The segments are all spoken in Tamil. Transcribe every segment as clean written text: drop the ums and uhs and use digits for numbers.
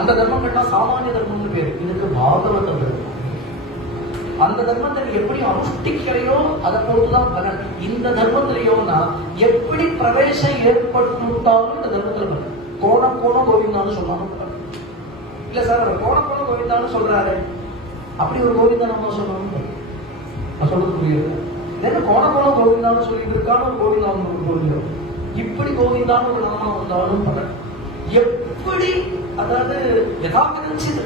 அந்த தர்மங்கள்லாம் சாமானிய தர்மம்னு பேரு, இதுக்கு பாகவத தர்மம். அந்த தர்மத்தை எப்படி அனுஷ்டிக்கிறையோ அதை பொறுத்துதான் பலன். இந்த தர்மத்திலையோன்னா எப்படி பிரவேசம் ஏற்பட்டுட்டாலும் இந்த தர்மத்துல பலன். கோண கோவிந்தான்னு சொன்னாலும் பலன் இல்ல சார். அவர் கோண கோவிந்தான்னு சொல்றாரு, அப்படி ஒரு கோவிந்தா நம்ம சொல்லணும். நான் சொல்றது புரியுது? என்ன கோண கோவிந்தான்னு சொல்லிட்டு இருக்கான்னு ஒரு கோவிந்தா கோவிந்தம், இப்படி கோவிந்தான்னு ஒரு நாமம் வந்தாலும் பலன். எப்படி அதாவது யதாபிதஞ்சிது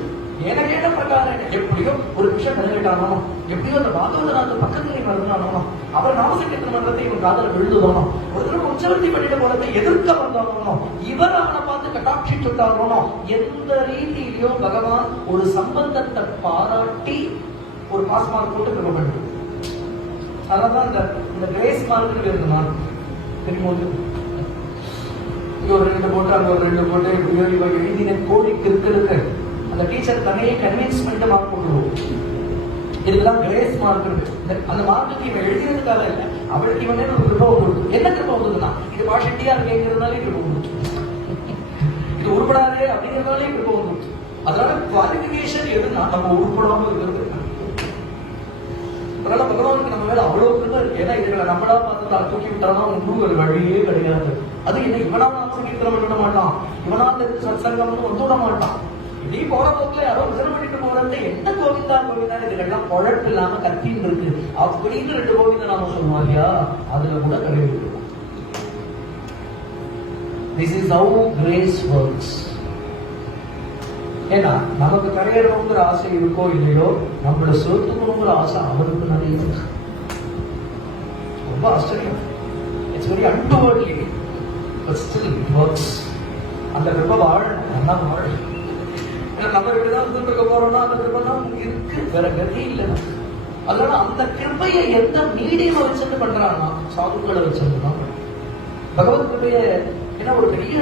ஏன பிரகாரம் எப்படியோ ஒரு விஷயம் நிலையிட்டானோ, எப்படியோ அந்த பாகவதநாத பக்கத்துல வருந்தானோ, அவர் நாமசங்கீர்த்தனம் பண்றதை இவன் காதல விழுதுதானோ, ஒரு தடவை உச்சவர்த்தி பண்ணிட்டு போறதை எதிர்க்க வந்தானோ, இவர் அவனை பார்த்து கட்டாட்சி சுட்டானோ, எந்த ரீதியிலையோ பகவான் ஒரு சம்பந்தத்தை பாராட்டி ஒரு பாஸ் மார்க் போட்டு பெறப்பட்டு. அதனாலதான் இந்த கிரேஸ் மார்க் இருக்குமா தெரியுமோ, இங்க ஒரு 2 போட்டு அங்க ஒரு 2 போட்டு இப்படியோ இவன் எழுதின கோடி கிறுக்களுக்கு அந்த டீச்சர் தன்னையே கன்வின்ஸ் பண்ணிட்டு மார்க் போட்டுருவோம். இதுதான் கிரேஸ் மார்க் இருக்கு. அந்த மார்க்குக்கு இவன் எழுதினதுக்காக இல்லை, அவளுக்கு இவனே ஒரு கிருபை வந்துருக்கு. என்ன கிருபை வந்ததுன்னா, இது பாஷட்டியா கேட்கறதுனாலே கிருபை வந்துச்சு, இது உருப்படாதே அப்படிங்கிறதுனாலே கிருபை வந்துச்சு. அதனால குவாலிபிகேஷன் எதுனா நம்ம உருப்படாம இருக்கிறது. அதனால பகவானுக்கு நம்ம மேல அவ்வளவு கிருபை இருக்கு. ஏன்னா இதுகளை நம்மளா பார்த்து தூக்கி விட்டானா ஒன்றும் ஒரு வழியே கிடையாது. அது என்ன இவனா நாமசங்கீர்த்தனம் பண்ண மாட்டான், இவனா தெரிஞ்சு சத்சங்கம்னு வந்து விட மாட்டான். இப்படி போற போக்குல யாரோ விசனம் பண்ணிட்டு போறது என்ன கோவிந்தா இதுகள்லாம் குழப்பு இல்லாம கத்தின்னு இருக்கு அப்படின்னு 2 கோவிந்தா நாம சொல்லுவாரியா, அதுல கூட கிடையாது. This is how grace works. ஏன்னா நமக்கு கரையறவங்கிற ஆசை இருக்கோ இல்லையோ, நம்மள சொத்துக்கணுங்கிற ஆசை அவருக்கு நிறைய இருக்கு. ரொம்ப ஆச்சரியம். It's very untowardly but still it works. அந்த கிருபை வாழணும், நல்லா வாழணும். நம்ம இப்படிதான் இருந்துட்டு போறோம்னா அந்த கிருபை இருக்கு, வேற கதி இல்லை. அதனால அந்த கிருபையை எந்த மீடியம் வச்சுட்டு பண்றாங்கன்னா சாதுக்களை வச்சுட்டு தான் பகவத் கிருபையை. ஏன்னா ஒரு பெரிய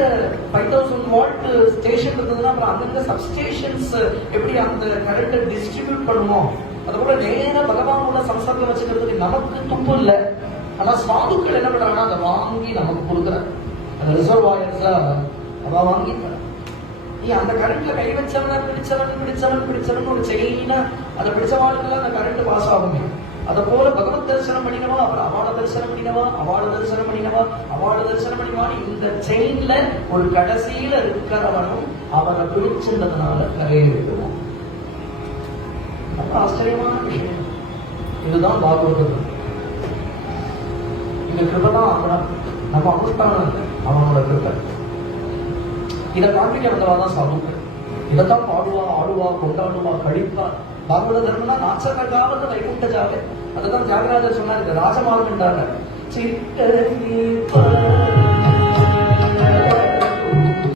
5000 வாட் ஸ்டேஷன் இருந்ததுன்னா அப்புறம் அந்தந்த சப்ஸ்டேஷன்ஸ் எப்படி அந்த கரண்ட்டை டிஸ்ட்ரிபியூட் பண்ணுவோம், அது கூட நேர பகவானோட சம்சர்க்கம் வச்சுக்கிறதுக்கு நமக்கு துப்பு இல்லை. ஆனா சாதுக்கள் என்ன பண்றாங்கன்னா அதை வாங்கி நமக்கு கொடுக்குற அந்த ரிசர்வாயர்ஸா அவ வாங்கி நீ அந்த கரண்ட்ல கை வச்சவன பிடிச்சவன் ஒரு செயினா அதை பிடிச்ச வாழ்க்கெல்லாம் அந்த கரண்ட் பாஸ் ஆகுமே. அதை போல பகவத் தரிசனம் பண்ணினவா, அப்புறம் அவாள தரிசனம் பண்ணினவா, அவாள தரிசனம் பண்ணினவா, அவாள தரிசனம் பண்ணினவான்னு இந்த செயின்ல ஒரு கடைசியில இருக்கிறவனும் அவனை பிடிச்சிருந்ததுனால கரையிருக்கணும். ரொம்ப ஆச்சரியமான விஷயம். இதுதான் பாகவதம். இந்த கிருபதான் அவன நம்ம அனுஷ்டானம் இல்லை, அவனோட கிருபை. இதை காண்பிக்க வந்தவாதான் சாதுக்கள். இதைத்தான் பாடுவா, ஆடுவா, கொண்டாடுவா, கழிப்பா. பாகவத தர்மம்னா நாச்சகாவது வைகுண்ட ஜாவே. அதுதான் தியாகராஜர் சொன்னார், இந்த ராஜமார்கண்டாக